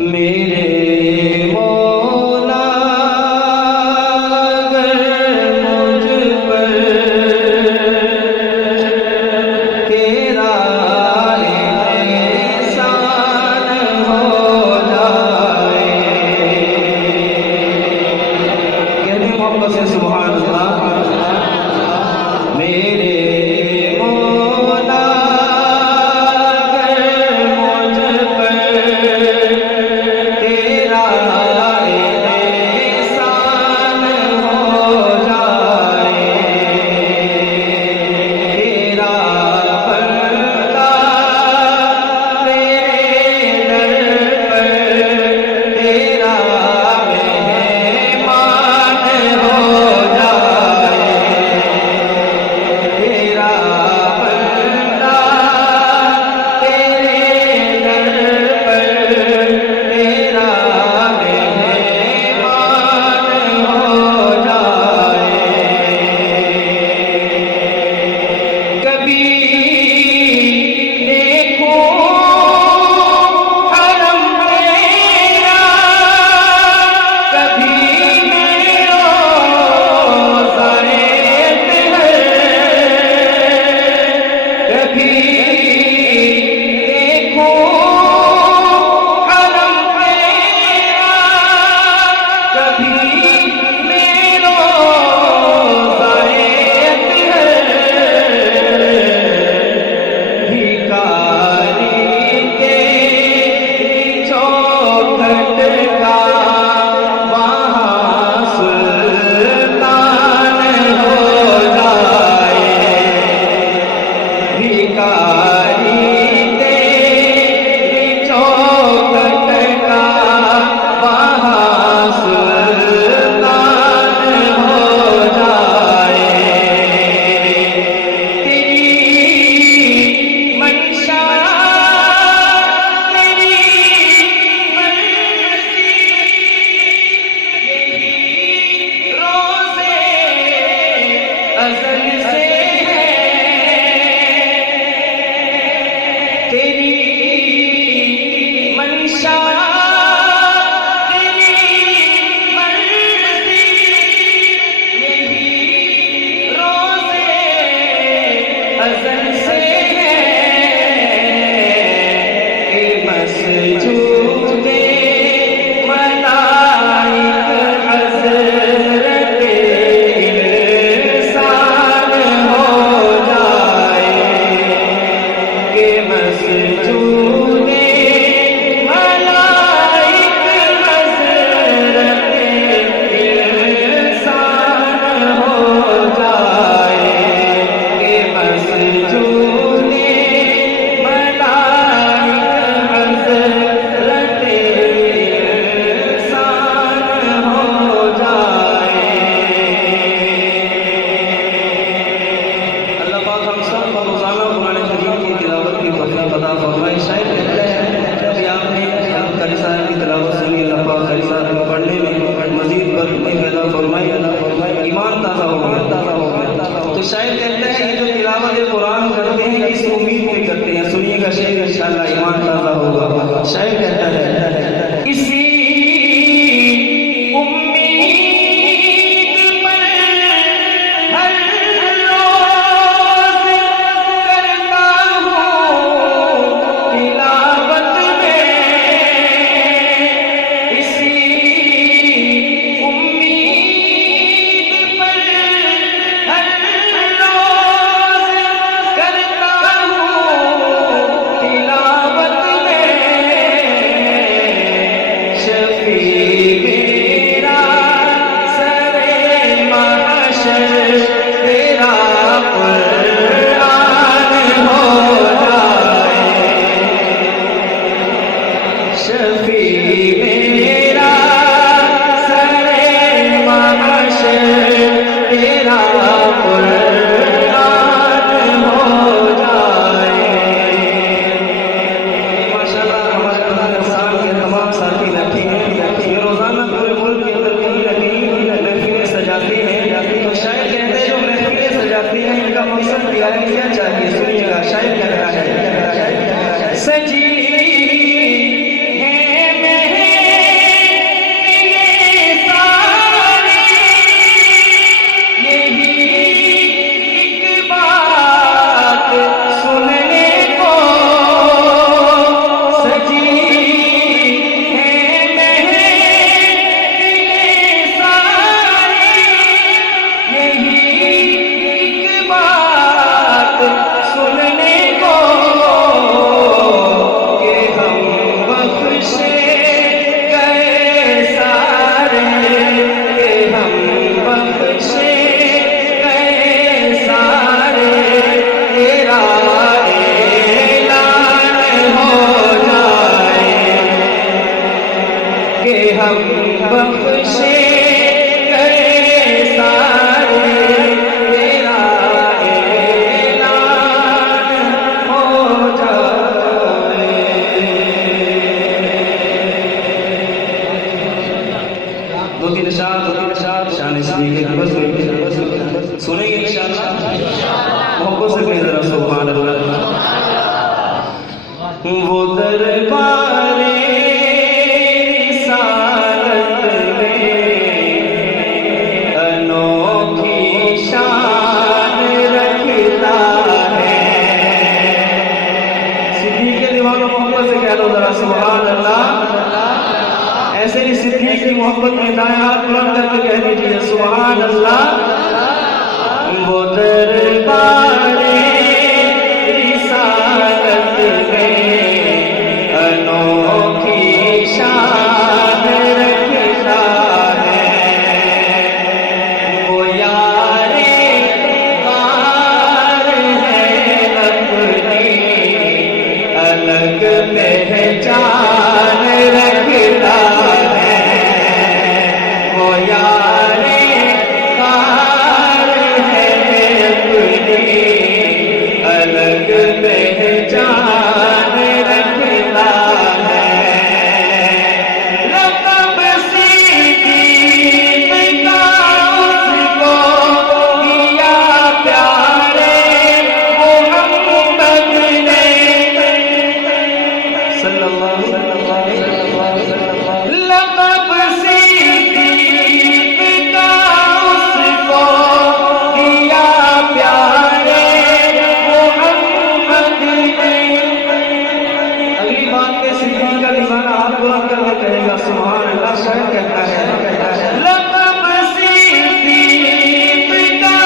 मेरे मौला अगर मुझ पर तेरा एहसान हो जाए। कहते मोहब्बत से सुभान अल्लाह। मेरे हो हम बख्शे गए सारे, तेरा ऐलान हो जाए। दो तीन शान शान इसलिए कि बस सुनेंगे इंशाअल्लाह। मोहब्बत से कहें जरा सुभान अल्लाह। वो दरबारे रिसालत में अनोखी शान रखता है। सिद्दीक़ के दीवानों मोहब्बत से कह लो जरा सुभान अल्लाह। ऐसे ही सिद्दीक़ की मोहब्बत में दाएं हाथ बुलंद करके कह दीजिए सुभान अल्लाह। वो दरबारे रिसालत में अनोखी शान रखता है। वो यारे पार है अपनी अलग पहचान रखता है। वो यारे पार है अपनी अलग पहचान रखता है। लक़ब सिद्दीक़ का उसको किया प्यारे मोहम्मद ने सल्लल्लाहु अलैहि वसल्लम। लक़ब सिद्दीक़ का उसको किया प्यारे मोहम्मद ने। अगली बात पे सिद्दीक़ का निशाना हाथ बुलंद करके कहेगा सुभान अल्लाह। शायद कहता है लक़ब सिद्दीक़ का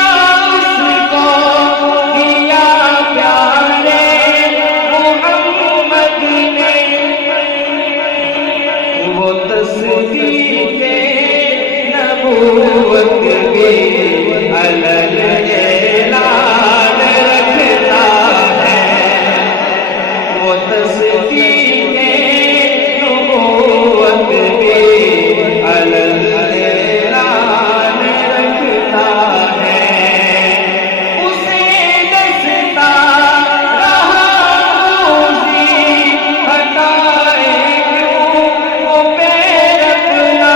उसको किया प्यारे मोहम्मद ने। वो तस्दीक़े नबूवत भी अलग ऐलान रखता है। वो तस्दीक़े नबूवत भी अलग ऐलान रखता है। उसे दस्ता रहा रोज़ी हटाए क्यों वो पैर अपना।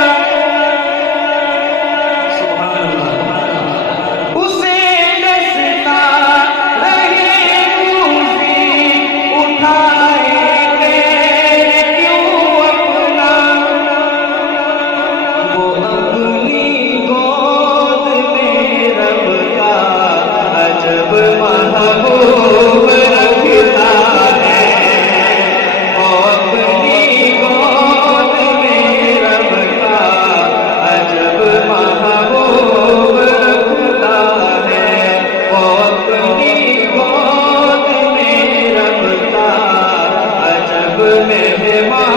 सुभान अल्लाह। उसे दस्ता रहे रोज़ी उठाए पैर क्यों अपना। वो अपनी गोद में रब का अजब महबूब रखता है। वो अपनी गोद में रब का अजब महबूब रखता है। वो अपनी गोद में रब का अजब मेहमान